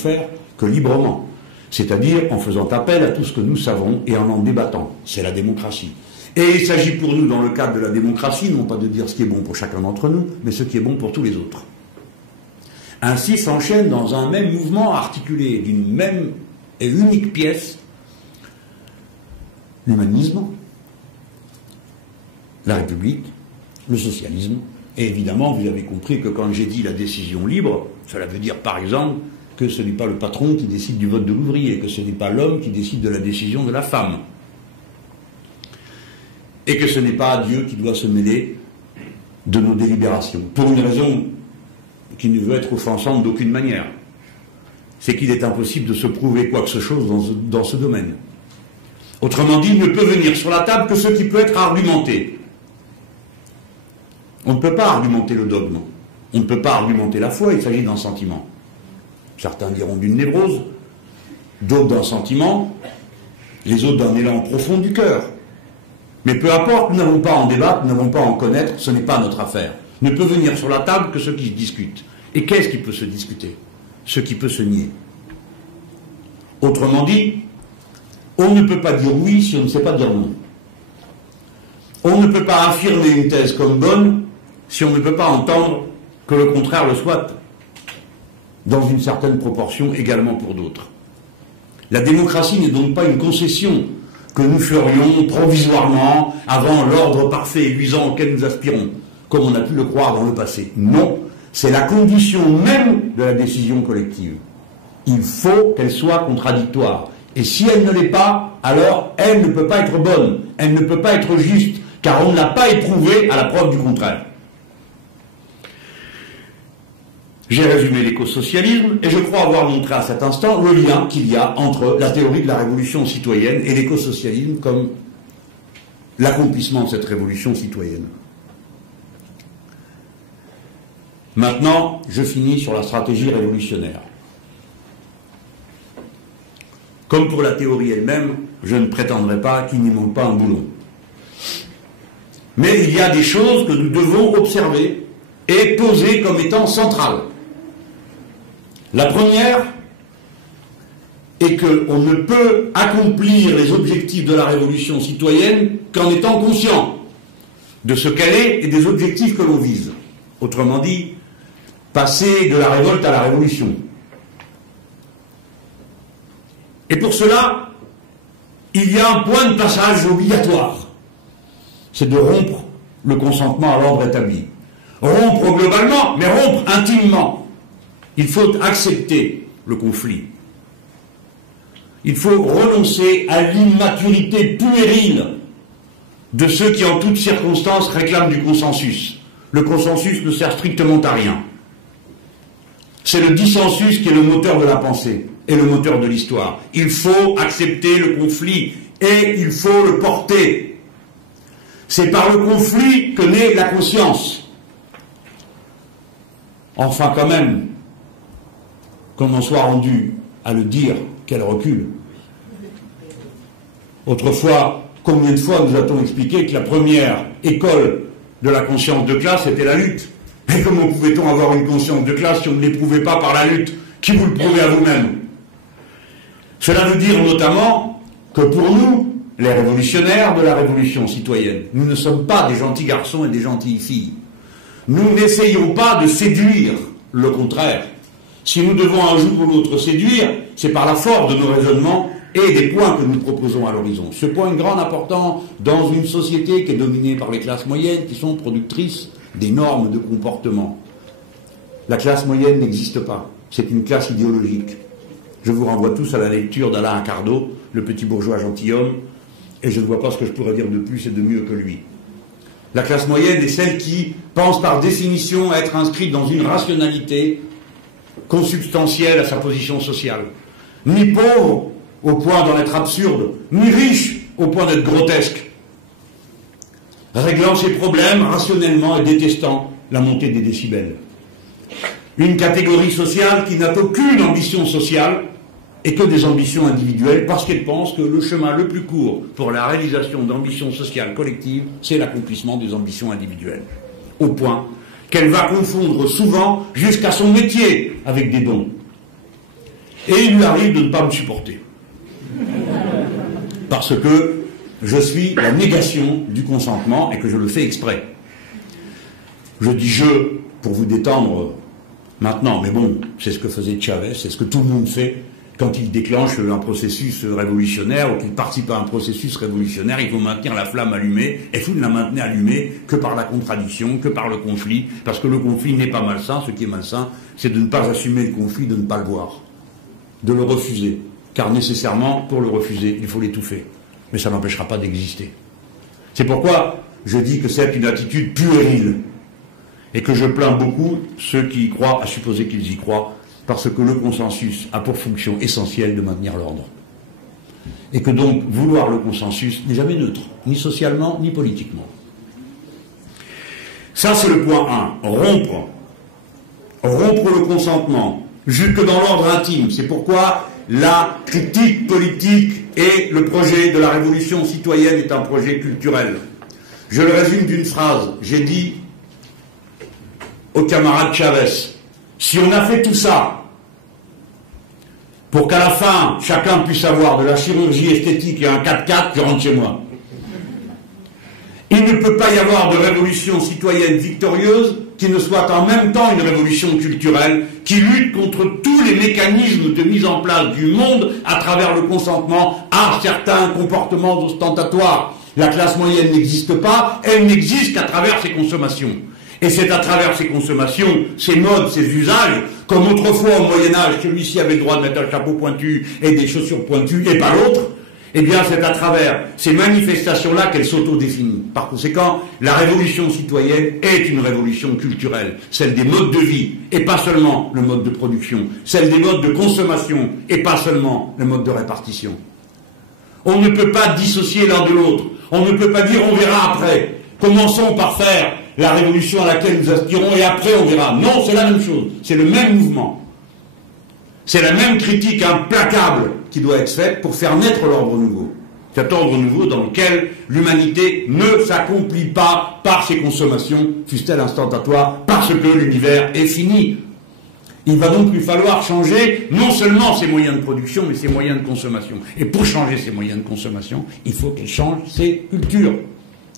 faire que librement, c'est-à-dire en faisant appel à tout ce que nous savons et en débattant. C'est la démocratie. Et il s'agit pour nous, dans le cadre de la démocratie, non pas de dire ce qui est bon pour chacun d'entre nous, mais ce qui est bon pour tous les autres. Ainsi s'enchaîne dans un même mouvement articulé d'une même et unique pièce l'humanisme, la République, le socialisme, et évidemment, vous avez compris que quand j'ai dit la décision libre, cela veut dire par exemple que ce n'est pas le patron qui décide du vote de l'ouvrier, que ce n'est pas l'homme qui décide de la décision de la femme, et que ce n'est pas Dieu qui doit se mêler de nos délibérations, pour une raison qui ne veut être offensante d'aucune manière. C'est qu'il est impossible de se prouver quoi que ce chose dans ce domaine. Autrement dit, il ne peut venir sur la table que ce qui peut être argumenté. On ne peut pas argumenter le dogme. On ne peut pas argumenter la foi, il s'agit d'un sentiment. Certains diront d'une névrose, d'autres d'un sentiment, les autres d'un élan profond du cœur. Mais peu importe, nous n'avons pas à en débattre, nous n'avons pas à en connaître, ce n'est pas notre affaire. Ne peut venir sur la table que ce qui se discute. Et qu'est-ce qui peut se discuter? Ce qui peut se nier. Autrement dit, on ne peut pas dire oui si on ne sait pas dire non. On ne peut pas affirmer une thèse comme bonne si on ne peut pas entendre que le contraire le soit, dans une certaine proportion également pour d'autres. La démocratie n'est donc pas une concession que nous ferions provisoirement avant l'ordre parfait et luisant auquel nous aspirons, comme on a pu le croire dans le passé. Non, c'est la condition même de la décision collective. Il faut qu'elle soit contradictoire. Et si elle ne l'est pas, alors elle ne peut pas être bonne, elle ne peut pas être juste, car on ne l'a pas éprouvée à la preuve du contraire. J'ai résumé l'écosocialisme, et je crois avoir montré à cet instant le lien qu'il y a entre la théorie de la révolution citoyenne et l'écosocialisme comme l'accomplissement de cette révolution citoyenne. Maintenant, je finis sur la stratégie révolutionnaire. Comme pour la théorie elle-même, je ne prétendrai pas qu'il n'y manque pas un boulon. Mais il y a des choses que nous devons observer et poser comme étant centrales. La première est qu'on ne peut accomplir les objectifs de la révolution citoyenne qu'en étant conscient de ce qu'elle est et des objectifs que l'on vise. Autrement dit, passer de la révolte à la révolution. Et pour cela, il y a un point de passage obligatoire. C'est de rompre le consentement à l'ordre établi. Rompre globalement, mais rompre intimement. Il faut accepter le conflit. Il faut renoncer à l'immaturité puérile de ceux qui, en toutes circonstances, réclament du consensus. Le consensus ne sert strictement à rien. C'est le dissensus qui est le moteur de la pensée et le moteur de l'histoire. Il faut accepter le conflit et il faut le porter. C'est par le conflit que naît la conscience. Enfin, quand même, qu'on en soit rendu à le dire, qu'elle recule. Autrefois, combien de fois nous a-t-on expliqué que la première école de la conscience de classe était la lutte? Mais comment pouvait-on avoir une conscience de classe si on ne l'éprouvait pas par la lutte? Qui vous le prouvez à vous-même? Cela veut dire notamment que pour nous, les révolutionnaires de la révolution citoyenne, nous ne sommes pas des gentils garçons et des gentilles filles. Nous n'essayons pas de séduire, le contraire. Si nous devons un jour ou l'autre séduire, c'est par la force de nos raisonnements et des points que nous proposons à l'horizon. Ce point est de grande importance dans une société qui est dominée par les classes moyennes qui sont productrices des normes de comportement. La classe moyenne n'existe pas. C'est une classe idéologique. Je vous renvoie tous à la lecture d'Alain Accardo, Le petit bourgeois gentilhomme, et je ne vois pas ce que je pourrais dire de plus et de mieux que lui. La classe moyenne est celle qui pense par définition être inscrite dans une rationalité consubstantielle à sa position sociale. Ni pauvre au point d'en être absurde, ni riche au point d'être grotesque. Réglant ses problèmes rationnellement et détestant la montée des décibels. Une catégorie sociale qui n'a aucune ambition sociale et que des ambitions individuelles parce qu'elle pense que le chemin le plus court pour la réalisation d'ambitions sociales collectives, c'est l'accomplissement des ambitions individuelles. Au point qu'elle va confondre souvent jusqu'à son métier avec des dons. Et il lui arrive de ne pas me supporter. Parce que je suis la négation du consentement et que je le fais exprès. Je dis je pour vous détendre maintenant, mais bon, c'est ce que faisait Chavez, c'est ce que tout le monde fait quand il déclenche un processus révolutionnaire ou qu'il participe à un processus révolutionnaire. Il faut maintenir la flamme allumée, et vous ne la maintenez allumée que par la contradiction, que par le conflit, parce que le conflit n'est pas malsain. Ce qui est malsain, c'est de ne pas assumer le conflit, de ne pas le voir, de le refuser, car nécessairement, pour le refuser, il faut l'étouffer. Mais ça n'empêchera pas d'exister. C'est pourquoi je dis que c'est une attitude puérile, et que je plains beaucoup ceux qui y croient, à supposer qu'ils y croient, parce que le consensus a pour fonction essentielle de maintenir l'ordre. Et que donc, vouloir le consensus n'est jamais neutre, ni socialement, ni politiquement. Ça, c'est le point 1. Rompre le consentement, jusque dans l'ordre intime. C'est pourquoi la critique politique et le projet de la révolution citoyenne est un projet culturel. Je le résume d'une phrase. J'ai dit au camarade Chavez, si on a fait tout ça pour qu'à la fin, chacun puisse avoir de la chirurgie esthétique et un 4x4, je rentre chez moi. Il ne peut pas y avoir de révolution citoyenne victorieuse qui ne soit en même temps une révolution culturelle qui lutte contre tous les mécanismes de mise en place du monde à travers le consentement à certains comportements ostentatoires. La classe moyenne n'existe pas, elle n'existe qu'à travers ses consommations. Et c'est à travers ces consommations, ces modes, ces usages, comme autrefois au Moyen-Âge, celui-ci avait le droit de mettre un chapeau pointu et des chaussures pointues et pas l'autre, eh bien c'est à travers ces manifestations-là qu'elle s'auto-définit. Par conséquent, la révolution citoyenne est une révolution culturelle, celle des modes de vie, et pas seulement le mode de production, celle des modes de consommation, et pas seulement le mode de répartition. On ne peut pas dissocier l'un de l'autre, on ne peut pas dire on verra après. Commençons par faire la révolution à laquelle nous aspirons et après on verra. Non, c'est la même chose, c'est le même mouvement. C'est la même critique implacable qui doit être faite pour faire naître l'ordre nouveau. Cet ordre nouveau dans lequel l'humanité ne s'accomplit pas par ses consommations, fussent-elles instantatoires, parce que l'univers est fini. Il va donc lui falloir changer non seulement ses moyens de production, mais ses moyens de consommation. Et pour changer ses moyens de consommation, il faut qu'elle change ses cultures,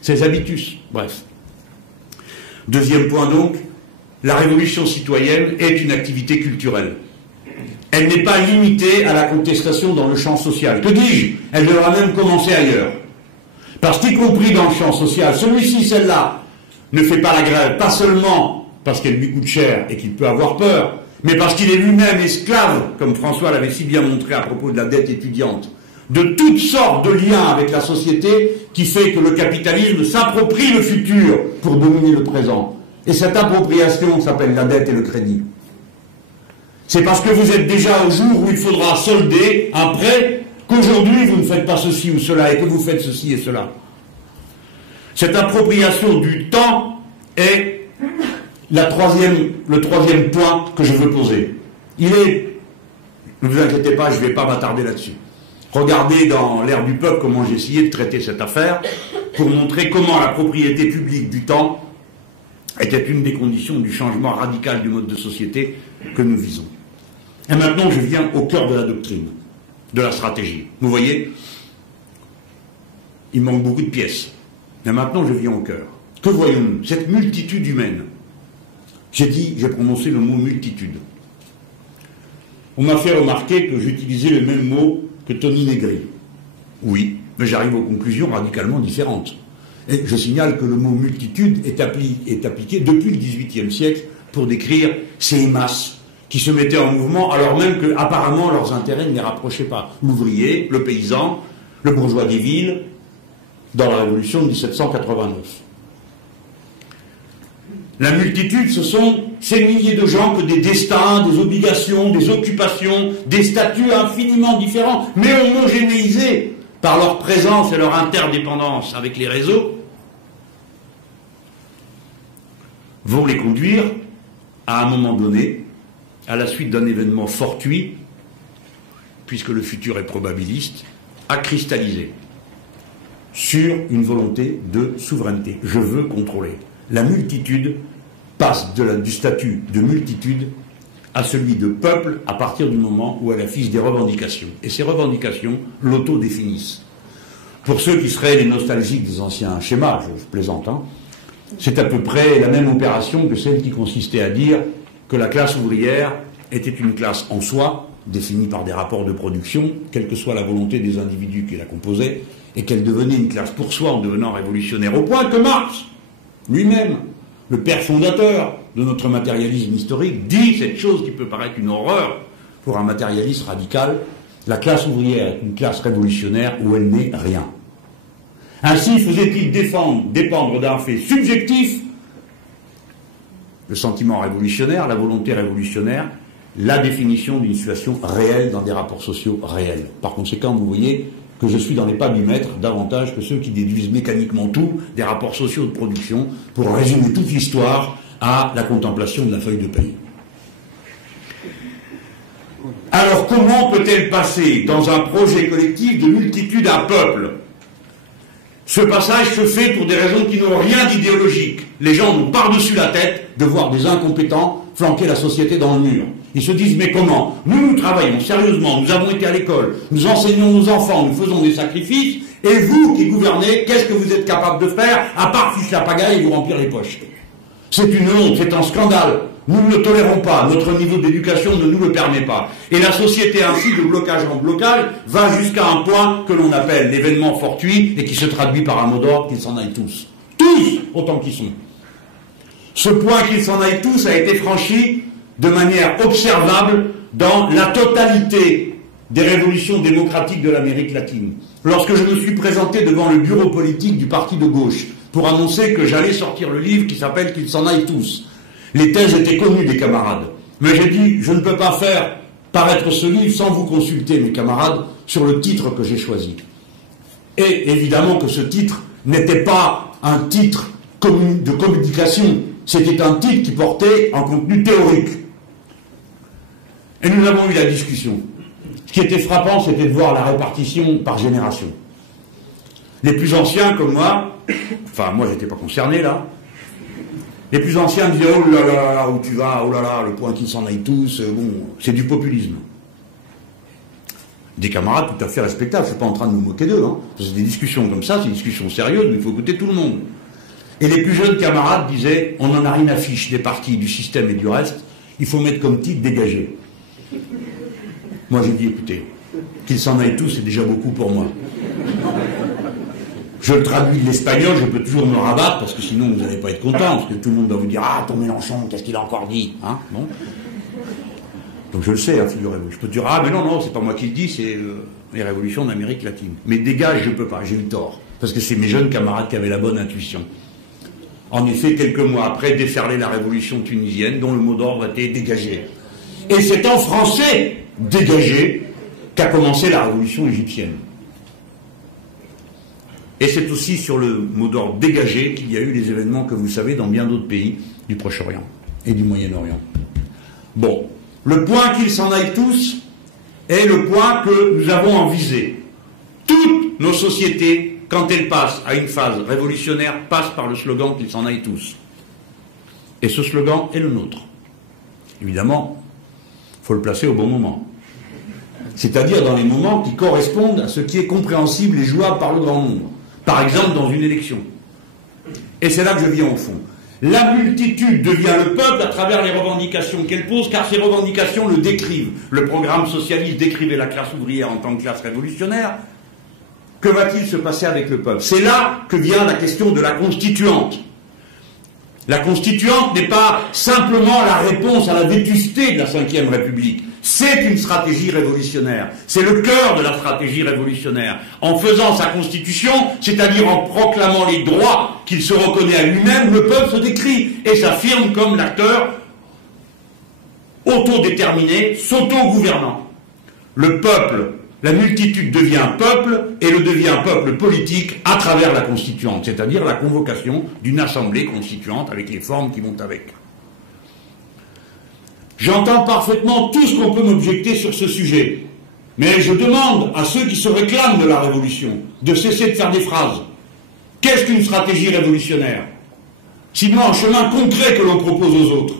ses habitus, bref. Deuxième point donc, la révolution citoyenne est une activité culturelle. Elle n'est pas limitée à la contestation dans le champ social. Que dis-je? Elle devra même commencer ailleurs. Parce qu'y compris dans le champ social, celui-ci, celle-là, ne fait pas la grève, pas seulement parce qu'elle lui coûte cher et qu'il peut avoir peur, mais parce qu'il est lui-même esclave, comme François l'avait si bien montré à propos de la dette étudiante, de toutes sortes de liens avec la société qui fait que le capitalisme s'approprie le futur pour dominer le présent. Et cette appropriation s'appelle la dette et le crédit. C'est parce que vous êtes déjà au jour où il faudra solder un prêt qu'aujourd'hui vous ne faites pas ceci ou cela et que vous faites ceci et cela. Cette appropriation du temps est le troisième point que je veux poser. Ne vous inquiétez pas, je ne vais pas m'attarder là-dessus. Regardez dans l'ère du peuple comment j'ai essayé de traiter cette affaire pour montrer comment la propriété publique du temps était une des conditions du changement radical du mode de société que nous visons. Et maintenant, je viens au cœur de la doctrine, de la stratégie. Vous voyez, il manque beaucoup de pièces. Mais maintenant, je viens au cœur. Que voyons-nous? Cette multitude humaine. J'ai prononcé le mot multitude. On m'a fait remarquer que j'utilisais le même mot que Tony Negri. Oui, mais j'arrive aux conclusions radicalement différentes. Et je signale que le mot multitude est appliqué depuis le XVIIIe siècle pour décrire ces masses qui se mettaient en mouvement alors même que apparemment leurs intérêts ne les rapprochaient pas. L'ouvrier, le paysan, le bourgeois des villes, dans la Révolution de 1789. La multitude, ce sont ces milliers de gens que des destins, des obligations, des occupations, des statuts infiniment différents, mais homogénéisés par leur présence et leur interdépendance avec les réseaux, vont les conduire à un moment donné, à la suite d'un événement fortuit, puisque le futur est probabiliste, à cristalliser sur une volonté de souveraineté. Je veux contrôler. La multitude passe du statut de multitude à celui de peuple à partir du moment où elle affiche des revendications. Et ces revendications l'autodéfinissent. Pour ceux qui seraient les nostalgiques des anciens schémas, je plaisante, hein, c'est à peu près la même opération que celle qui consistait à dire que la classe ouvrière était une classe en soi, définie par des rapports de production, quelle que soit la volonté des individus qui la composaient, et qu'elle devenait une classe pour soi en devenant révolutionnaire, au point que Marx, lui-même, le père fondateur de notre matérialisme historique, dit cette chose qui peut paraître une horreur pour un matérialiste radical: la classe ouvrière est une classe révolutionnaire où elle n'est rien. Ainsi faisait-il dépendre d'un fait subjectif, le sentiment révolutionnaire, la volonté révolutionnaire, la définition d'une situation réelle dans des rapports sociaux réels. Par conséquent, vous voyez que je suis dans les pas du maître davantage que ceux qui déduisent mécaniquement tout des rapports sociaux de production pour résumer toute l'histoire à la contemplation de la feuille de paye. Alors comment peut-elle passer dans un projet collectif de multitude à peuple? Ce passage se fait pour des raisons qui n'ont rien d'idéologique. Les gens ont par-dessus la tête de voir des incompétents flanquer la société dans le mur. Ils se disent: mais comment? Nous travaillons sérieusement, nous avons été à l'école, nous enseignons nos enfants, nous faisons des sacrifices, et vous qui gouvernez, qu'est-ce que vous êtes capable de faire à part fiche la pagaille et vous remplir les poches? C'est une honte, c'est un scandale. Nous ne le tolérons pas, notre niveau d'éducation ne nous le permet pas. Et la société ainsi, de blocage en blocage, va jusqu'à un point que l'on appelle l'événement fortuit et qui se traduit par un mot d'ordre: qu'ils s'en aillent tous. Tous, autant qu'ils sont. Ce point qu'ils s'en aillent tous a été franchi de manière observable dans la totalité des révolutions démocratiques de l'Amérique latine. Lorsque je me suis présenté devant le bureau politique du parti de gauche pour annoncer que j'allais sortir le livre qui s'appelle « Qu'ils s'en aillent tous », les thèses étaient connues des camarades. Mais j'ai dit: je ne peux pas faire paraître ce livre sans vous consulter, mes camarades, sur le titre que j'ai choisi. Et évidemment que ce titre n'était pas un titre de communication, c'était un titre qui portait un contenu théorique. Et nous avons eu la discussion. Ce qui était frappant, c'était de voir la répartition par génération. Les plus anciens comme moi, enfin moi j'étais pas concerné là, les plus anciens disaient: oh là là là, où tu vas, oh là là, le point qu'ils s'en aillent tous, bon, c'est du populisme. Des camarades tout à fait respectables, je ne suis pas en train de me moquer d'eux, hein. C'est des discussions comme ça, c'est des discussions sérieuses, mais il faut écouter tout le monde. Et les plus jeunes camarades disaient: on n'en a rien à fiche des partis, du système et du reste, il faut mettre comme titre dégagé. Moi j'ai dit: écoutez, qu'ils s'en aillent tous, c'est déjà beaucoup pour moi. Je le traduis de l'espagnol, je peux toujours me rabattre, parce que sinon vous n'allez pas être content, parce que tout le monde va vous dire: ah, ton Mélenchon, qu'est-ce qu'il a encore dit, hein, bon. Donc je le sais, hein, figurez-vous. Je peux dire: ah, mais non, non, c'est pas moi qui le dis, c'est les révolutions d'Amérique latine. Mais dégage, je peux pas, j'ai eu tort. Parce que c'est mes jeunes camarades qui avaient la bonne intuition. En effet, quelques mois après, déferlait la révolution tunisienne, dont le mot d'ordre était dégagé. Et c'est en français, dégagé, qu'a commencé la révolution égyptienne. Et c'est aussi sur le mot d'ordre dégagé qu'il y a eu les événements que vous savez dans bien d'autres pays du Proche-Orient et du Moyen-Orient. Bon, le point qu'ils s'en aillent tous est le point que nous avons en visée. Toutes nos sociétés, quand elles passent à une phase révolutionnaire, passent par le slogan qu'ils s'en aillent tous. Et ce slogan est le nôtre. Évidemment, il faut le placer au bon moment. C'est-à-dire dans les moments qui correspondent à ce qui est compréhensible et jouable par le grand nombre. Par exemple, dans une élection. Et c'est là que je viens au fond. La multitude devient le peuple à travers les revendications qu'elle pose, car ces revendications le décrivent. Le programme socialiste décrivait la classe ouvrière en tant que classe révolutionnaire. Que va-t-il se passer avec le peuple? C'est là que vient la question de la constituante. La constituante n'est pas simplement la réponse à la vétusté de la Ve République. C'est une stratégie révolutionnaire. C'est le cœur de la stratégie révolutionnaire. En faisant sa constitution, c'est-à-dire en proclamant les droits qu'il se reconnaît à lui-même, le peuple se décrit et s'affirme comme l'acteur autodéterminé, s'auto-gouvernant. Le peuple, la multitude devient peuple et le devient peuple politique à travers la constituante, c'est-à-dire la convocation d'une assemblée constituante avec les formes qui vont avec. J'entends parfaitement tout ce qu'on peut m'objecter sur ce sujet, mais je demande à ceux qui se réclament de la révolution de cesser de faire des phrases. Qu'est-ce qu'une stratégie révolutionnaire? Sinon un chemin concret que l'on propose aux autres.